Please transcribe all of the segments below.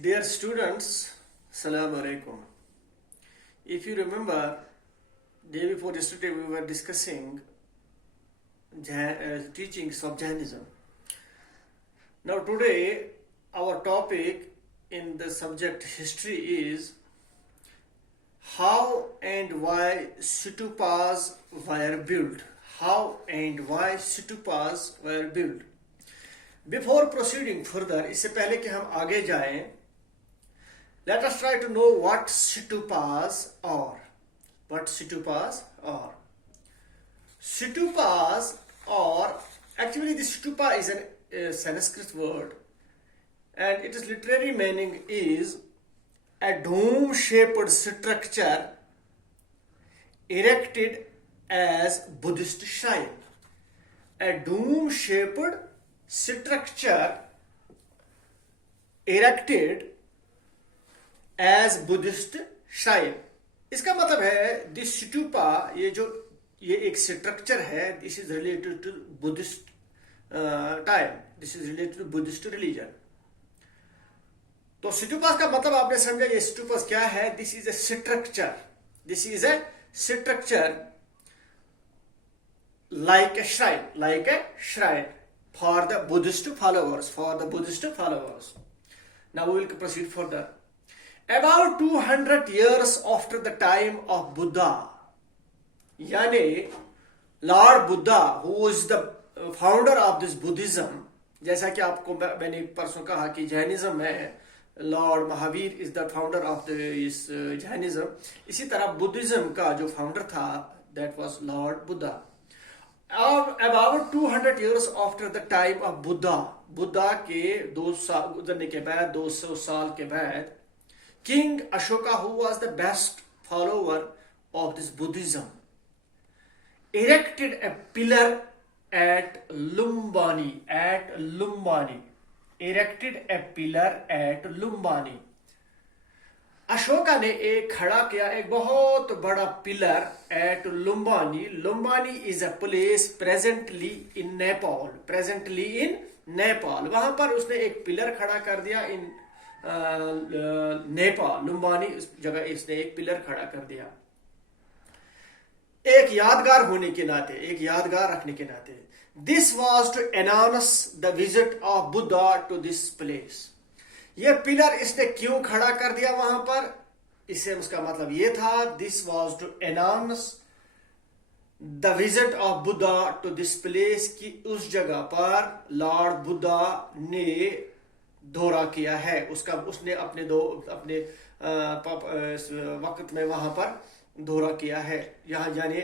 Dear students, Assalamu alaikum. If you remember, day before yesterday we were discussing teachings of Jainism. Now today our topic in the subject history is how and why stupas were built. How and why stupas were built. Before proceeding further, इससे पहले कि हम आगे जाएं, let us try to know what stupas are. What stupas are. Stupas are, actually the stupa is a Sanskrit word, and its literary meaning is a dome-shaped structure erected as Buddhist shrine. A dome-shaped structure erected as Buddhist shrine. इसका मतलब है this stupa, ये एक structure है. This is related to Buddhist time. This is related to Buddhist religion. तो स्टूपास का मतलब आपने समझा. ये स्टूपास क्या है? This is a structure. This is a structure like a shrine for the Buddhist followers. Now we will proceed further. About 200 years after the time of Buddha, yani Lord Buddha, who is the founder of this Buddhism, जैसा कि आपको मैंने परसों कहा कि Jainism में Lord Mahavir is the founder of this Jainism, इसी तरह बुद्धिज्म का जो फाउंडर था that was Lord Buddha. About 200 years after the time of Buddha, Buddha के 200 साल गुजरने के बाद, 200 साल के बाद, King Ashoka, who was the best follower of this Buddhism, erected a pillar at Lumbini. Erected a pillar at Lumbini. Ashoka ने एक खड़ा किया एक बहुत बड़ा pillar at Lumbini. Lumbini is a place presently in Nepal. वहां पर उसने एक पिलर खड़ा कर दिया इन नेपाल. लुम्बानी उस जगह इसने एक पिलर खड़ा कर दिया. एक यादगार होने के नाते, एक यादगार रखने के नाते. This was to announce the visit of Buddha to this place. ये पिलर इसने क्यों खड़ा कर दिया वहां पर? इससे उसका मतलब ये था, this was to announce the visit of Buddha to this place, कि उस जगह पर लॉर्ड बुद्धा ने दौरा किया है. उसने अपने वक्त में वहां पर दौरा किया है. यहाँ जाने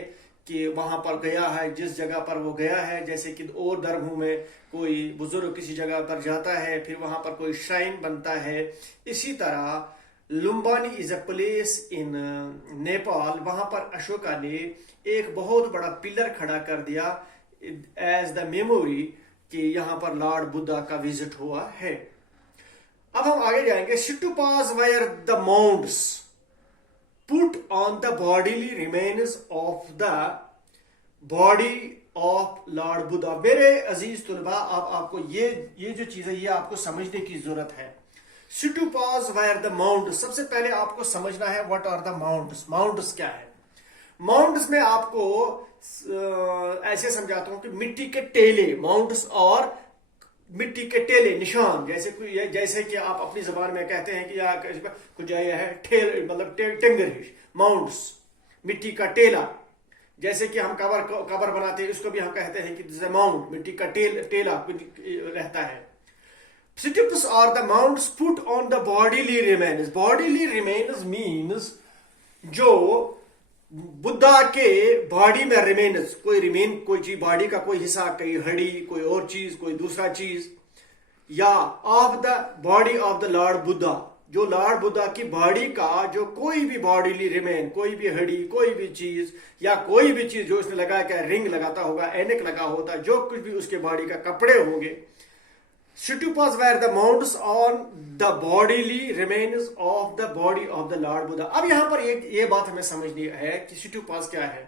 कि वहां पर गया है, जिस जगह पर वो गया है, जैसे कि और धर्मों में कोई बुजुर्ग किसी जगह पर जाता है, फिर वहां पर कोई श्राइन बनता है. इसी तरह Lumbini is a place in Nepal. वहां पर अशोका ने एक बहुत बड़ा पिलर खड़ा कर दिया एज द मेमोरी कि यहां पर लॉर्ड बुद्धा का विजिट हुआ है. अब हम आगे जाएंगे. Stupas where the mounts put on the bodily remains of the body of Lord Buddha. मेरे अजीज तुलबा, आपको ये जो चीज है ये आपको समझने की जरूरत है. Stupas were the mounds. सबसे पहले आपको समझना है what are the mounds. Mounds क्या है? Mounds में आपको ऐसे समझाता हूं कि मिट्टी के टेले. Mounds और मिट्टी के टेले, निशान. जैसे कि आप अपनी जबान में कहते हैं कि कुछ है ठेल, मतलब टेंगर. माउंट्स, मिट्टी का टेला. जैसे कि हम कबर बनाते हैं, उसको भी हम कहते हैं कि माउंट, मिट्टी का टेला रहता है. Stupas are the mounds put on the bodily remains. Bodily remains means जो बुद्धा के बॉडी में रिमेन्स, कोई चीज, बॉडी का कोई हिस्सा, कोई हड्डी, कोई और चीज, कोई दूसरा चीज, या of the body of the Lord Buddha, जो लॉर्ड बुद्धा की बॉडी का जो कोई भी बॉडीली रिमेन, कोई भी हड्डी, कोई भी चीज, या कोई भी चीज जो उसने लगाया, क्या रिंग लगाता होगा, ऐनक लगा होता, जो कुछ भी उसके बॉडी का कपड़े होंगे. Stupas were the mounds on the bodily remains of the body of the Lord Buddha. अब यहां पर ये बात हमें समझनी है कि Stupas क्या है.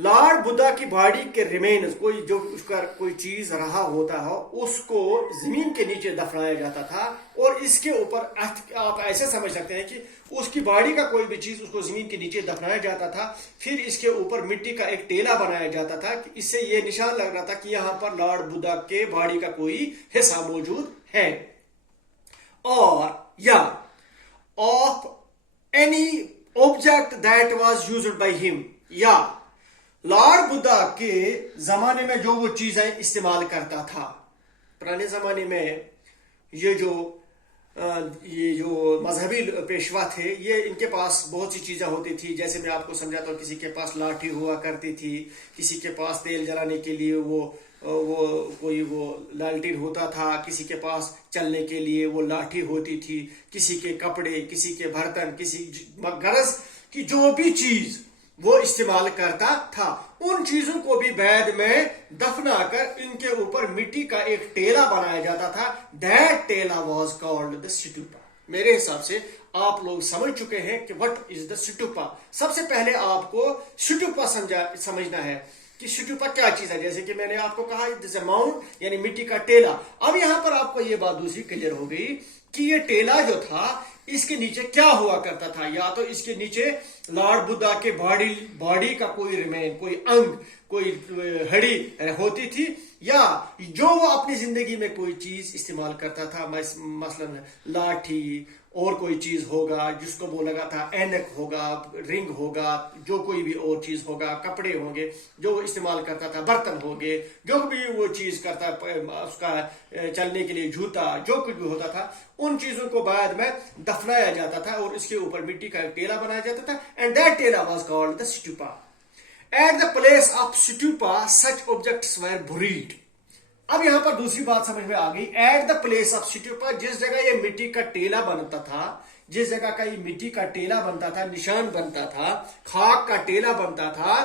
लॉर्ड बुद्धा की बॉडी के रिमेन्स, कोई जो उसका कोई चीज रहा होता है उसको जमीन के नीचे दफनाया जाता था, और इसके ऊपर आप ऐसे समझ सकते हैं कि उसकी बॉडी का कोई भी चीज उसको जमीन के नीचे दफनाया जाता था, फिर इसके ऊपर मिट्टी का एक टेला बनाया जाता था कि इससे ये निशान लग रहा था कि यहाँ पर लॉर्ड बुद्धा के बॉडी का कोई हिस्सा मौजूद है। और या of any object that was used by him, या लॉर्ड बुद्धा के जमाने में जो वो चीजें इस्तेमाल करता था। पुराने जमाने में ये जो मजहबी पेशवा थे, ये इनके पास बहुत सी चीजें होती थी। जैसे मैं आपको समझाता हूँ, किसी के पास लाठी हुआ करती थी, किसी के पास तेल जलाने के लिए वो लालटीन होता था, किसी के पास चलने के लिए वो लाठी होती थी, किसी के कपड़े, किसी के बर्तन, किसी गरज की जो भी चीज वो इस्तेमाल करता था, उन चीजों को भी बैद में दफना कर इनके ऊपर मिट्टी का एक टेला बनाया जाता था। दैट टेला वाज कॉल्ड द स्टूपा। मेरे हिसाब से आप लोग समझ चुके हैं कि व्हाट इज द स्टूपा। सबसे पहले आपको स्टूपा समझना है कि स्टूपा क्या चीज है। जैसे कि मैंने आपको कहा दिस माउंट यानी मिट्टी का टेला। अब यहां पर आपको ये बात दूसरी क्लियर हो गई कि ये टेला जो था इसके नीचे क्या हुआ करता था। या तो इसके नीचे लॉर्ड बुद्धा के बॉडी का कोई रिमेन, कोई अंग, कोई हड्डी होती थी, या जो वो अपनी जिंदगी में कोई चीज इस्तेमाल करता था, मसलन लाठी और कोई चीज होगा जिसको वो लगा था, ऐनक होगा, रिंग होगा, जो कोई भी और चीज होगा, कपड़े होंगे जो वो इस्तेमाल करता था, बर्तन होंगे, जो भी वो चीज करता, उसका चलने के लिए जूता, जो कुछ भी होता था, उन चीजों को बाद में दफनाया जाता था और इसके ऊपर मिट्टी का एक टेला बनाया जाता था। एंड दैट टेला was called the stupa. At the place of stupa such objects were buried. अब यहां पर दूसरी बात समझ में आ गई। At the place of stupa, जिस जगह ये मिट्टी का टेला बनता था, जिस जगह का ये मिट्टी का टेला बनता था, निशान बनता था, खाक का टेला बनता था,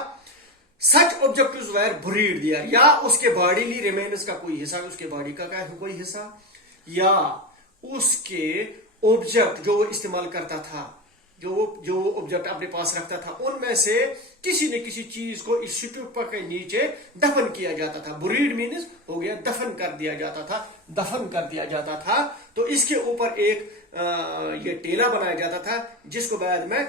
सच ऑब्जेक्ट्स वर बुरीड दिया, या उसके बॉडीली रिमेन्स का कोई हिस्सा, उसके बॉडी का कोई हिस्सा, या उसके ऑब्जेक्ट जो वो इस्तेमाल करता था, जो ऑब्जेक्ट अपने पास रखता था, उनमें से किसी न किसी चीज को इस स्टूपा के नीचे दफन किया जाता था। बुरीड मीन्स हो गया दफन कर दिया जाता था, दफन कर दिया जाता था। तो इसके ऊपर एक ये टेला बनाया जाता था जिसको बाद में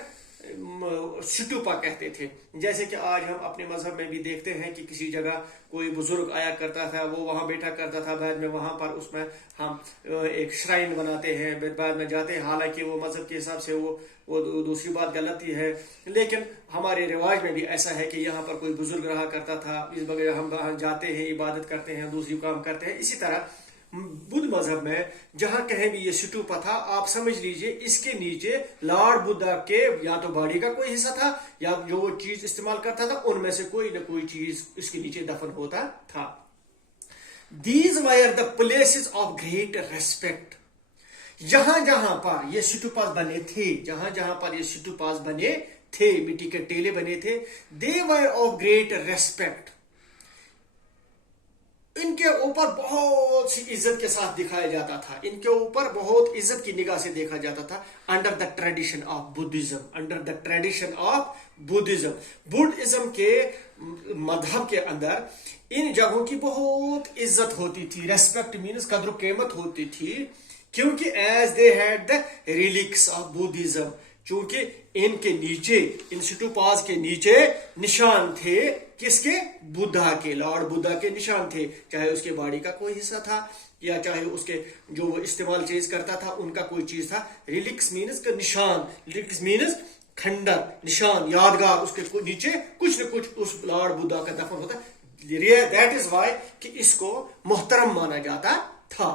स्टूपा कहते थे। जैसे कि आज हम अपने मजहब में भी देखते हैं कि किसी जगह कोई बुजुर्ग आया करता था, वो वहां बैठा करता था, बाद में वहां पर उसमें हम एक श्राइन बनाते हैं, बाद में जाते हैं। हालांकि वो मजहब के हिसाब से वो दूसरी बात गलती है, लेकिन हमारे रिवाज में भी ऐसा है कि यहाँ पर कोई बुजुर्ग रहा करता था, इस वगैरह हम जाते हैं, इबादत करते हैं, दूसरी काम करते हैं। इसी तरह बुद्ध मजहब में जहां कहीं भी ये स्टूपा था, आप समझ लीजिए इसके नीचे लॉर्ड बुद्धा के या तो बॉडी का कोई हिस्सा था, या जो वो चीज इस्तेमाल करता था, उनमें से कोई ना कोई चीज इसके नीचे दफन होता था। These were the places of great respect. जहां जहां पर ये स्टूपास बने थे, जहां जहां पर ये स्टूपास बने थे, मिट्टी के टेले बने थे, दे वर ऑफ ग्रेट रेस्पेक्ट। इनके ऊपर बहुत सी इज्जत के साथ दिखाया जाता था, इनके ऊपर बहुत इज्जत की निगाह से देखा जाता था। Under the tradition of Buddhism, under the tradition of Buddhism, Buddhism के मजहब के अंदर इन जगहों की बहुत इज्जत होती थी। रेस्पेक्ट मीन्स कद्र कीमत होती थी, क्योंकि as they had the relics of Buddhism, चूंकि इनके नीचे, इन स्टूपास के नीचे निशान थे, किसके? बुद्धा के, लॉर्ड बुद्धा के निशान थे। चाहे उसके बॉडी का कोई हिस्सा था, या चाहे उसके जो वो इस्तेमाल चीज करता था उनका कोई चीज था। रिलिक्स मीन्स का निशान, रिलिक्स मीन्स खंडर, निशान, यादगार, उसके नीचे कुछ न कुछ उस लॉर्ड बुद्धा का दफन होता। दैट इज वाई कि इसको मोहतरम माना जाता था।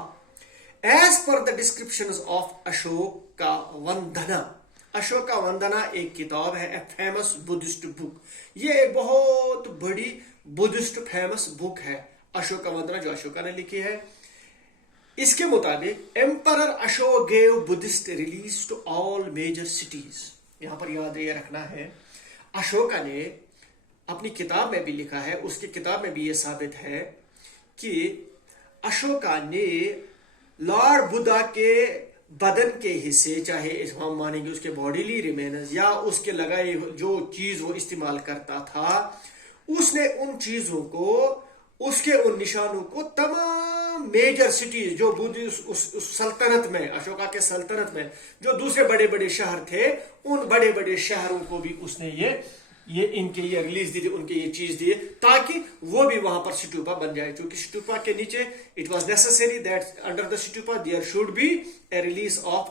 As per the description of Ashok का वंदना, अशोक का वंदना एक किताब है, ए फेमस बुद्धिस्ट बुक। ये एक बहुत बड़ी बुद्धिस्ट फेमस बुक है, अशोक का वंदना, जो अशोका ने लिखी है। इसके मुताबिक emperor Ashok gave Buddhist relics to all major cities. यहां पर याद ये रखना है, अशोका ने अपनी किताब में भी लिखा है, उसकी किताब में भी यह साबित है कि अशोका ने लॉर्ड बुद्धा के बदन के हिस्से, चाहे हम मानेंगे उसके बॉडीली रिमेन्स या उसके लगाए जो चीज वो इस्तेमाल करता था, اس نے ان چیزوں کو، اس کے ان نشانوں کو تمام میجر سٹیز جو اس سلطنت میں، اشوکا کے سلطنت میں جو دوسرے بڑے بڑے شہر تھے، ان بڑے بڑے شہروں کو بھی اس نے یہ ان کے یہ ریلیز دی، ان کے یہ چیز دیے تاکہ وہ بھی وہاں پر سٹوپا بن جائے. چونکہ سٹوپا کے نیچے it was necessary that under the stupa there should be a relics of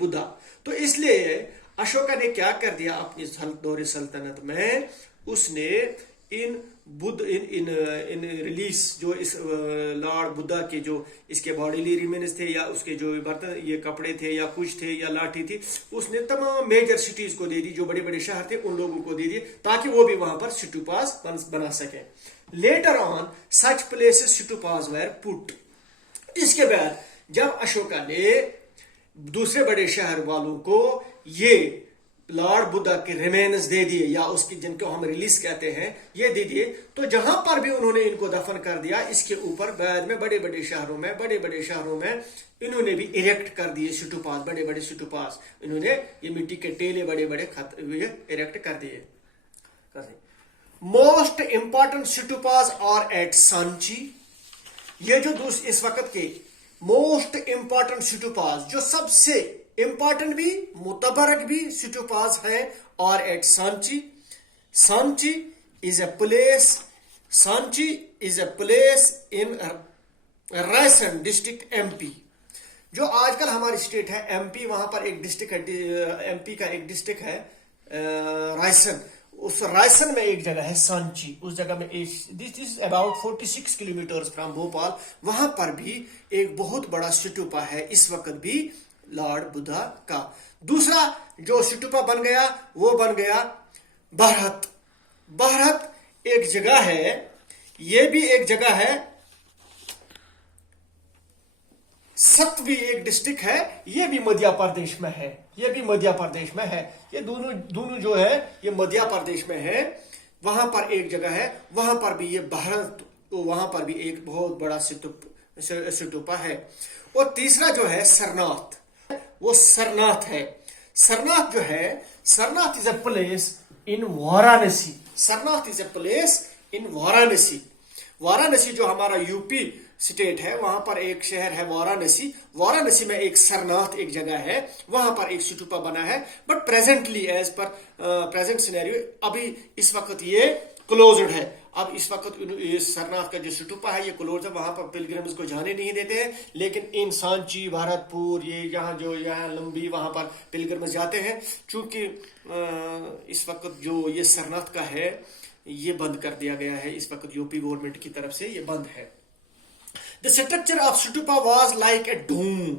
Buddha. تو اس لیے اشوکا نے کیا کر دیا اپنی دور سلطنت میں، اس نے ان ریلیز جو اس لارڈ بدھا کے جو اس کے باڈیلی ریمینز تھے یا اس کے جو برتن یہ کپڑے تھے یا کچھ تھے یا لاٹھی تھی، اس نے تمام میجر سٹیز کو دے دی، جو بڑے بڑے شہر تھے ان لوگوں کو دے دی تاکہ وہ بھی وہاں پر سٹوپاز بنا سکیں. لیٹر آن سچ پلیسز سٹوپاز ویر پٹ. اس کے بعد جب اشوکا نے دوسرے بڑے شہر والوں کو یہ لارڈ بدھا کے ریمینز دے دیے یا اس کی جن کو ہم ریلیز کہتے ہیں یہ دے دیے، تو جہاں پر بھی انہوں نے ان کو دفن کر دیا اس کے اوپر بعد میں بڑے بڑے شہروں میں انہوں نے بھی اریکٹ کر دیے سٹوپاز، بڑے بڑے سٹوپاز انہوں نے یہ مٹی کے ٹیلے بڑے بڑے اریکٹ کر دیے. Most important stupas are at Sanchi. یہ جو اس وقت کے موسٹ امپورٹنٹ سٹوپاز، جو سب سے امپورٹنٹ بھی متبرک بھی سٹوپاز ہے، اور at Sanchi. Sanchi is a place in Raisen district M P. جو آج کل ہماری اسٹیٹ ہے ایم پی، وہاں پر ایک ڈسٹرکٹ ہے، ایم پی کا ایک ڈسٹرکٹ ہے رائسن. اس رائسن میں ایک جگہ ہے سانچی، اس جگہ میں this is about 46 kilometre from Bhopal. وہاں پر بھی ایک بہت بڑا سٹوپا ہے اس وقت بھی لارڈ بدھا کا. دوسرا جو سٹوپا بن گیا وہ بن گیا برہت. برہت ایک جگہ ہے، یہ بھی ایک جگہ ہے، ستوی ایک ڈسٹرکٹ ہے، یہ بھی مدھیہ پردیش میں ہے. یہ دونوں جو ہے یہ مدھیہ پردیش میں ہے. وہاں پر ایک جگہ ہے، وہاں پر بھی یہ برہت، وہاں پر بھی ایک بہت بڑا سٹوپا ہے. اور تیسرا جو ہے سرناتھ، وہ سرناتھ ہے. سرناتھ جو ہے، Sarnath is a place in Varanasi. Sarnath is a place in Varanasi. Varanasi جو ہمارا یو پی اسٹیٹ ہے، وہاں پر ایک شہر ہے وارانسی. وارانسی میں ایک سرناتھ ایک جگہ ہے، وہاں پر ایک سٹوپا بنا ہے. But presently as per present scenario ابھی اس وقت یہ کلوزڈ ہے. اب اس وقت سرناتھ کا جو سٹوپا ہے یہ کلوز ہے، وہاں پر پلگرمز کو جانے نہیں دیتے ہیں. لیکن ان سانچی، بھارت پور، یہ یہاں لمبی وہاں پر پلگرمز جاتے ہیں. چونکہ اس وقت جو یہ سرناتھ کا ہے یہ بند کر دیا گیا ہے، اس وقت یو پی گورنمنٹ کی طرف سے یہ بند ہے. The structure of Stupa was like a dome.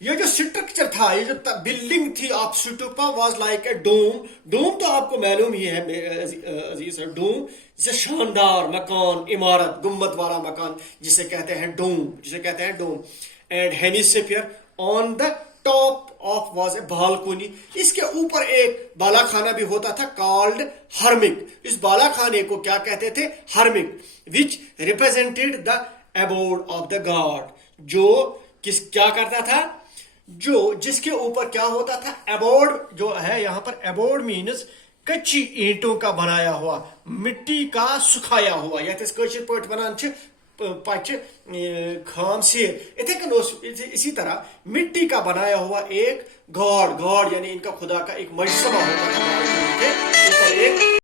یہ جو سٹرکچر تھا، یہ جو بلڈنگ تھی of stupa was like a ڈوم. ڈوم تو آپ کو معلوم ہی ہے عزیز، ڈوم جسے شاندار مکان، عمارت، گنبد والا مکان جسے کہتے ہیں dome. And hemisphere on the top of was a balcony. اس کے اوپر ایک بالا خانہ بھی ہوتا تھا کالڈ ہرمک. اس بالا خانے کو کیا کہتے تھے؟ Harmika. Which represented the abode of the god. جو کیا کرتا تھا؟ جس کے اوپر کیا ہوتا تھا؟ abode جو ہے یہاں پر abode means کچی اینٹوں کا بنایا ہوا، مٹی کا سکھایا ہوا، یا کشیر پاٹ ونان پچہ خام سیر. اسی طرح مٹی کا بنایا ہوا ایک گاڈ یعنی ان کا خدا کا ایک مجسمہ ہوتا تھا.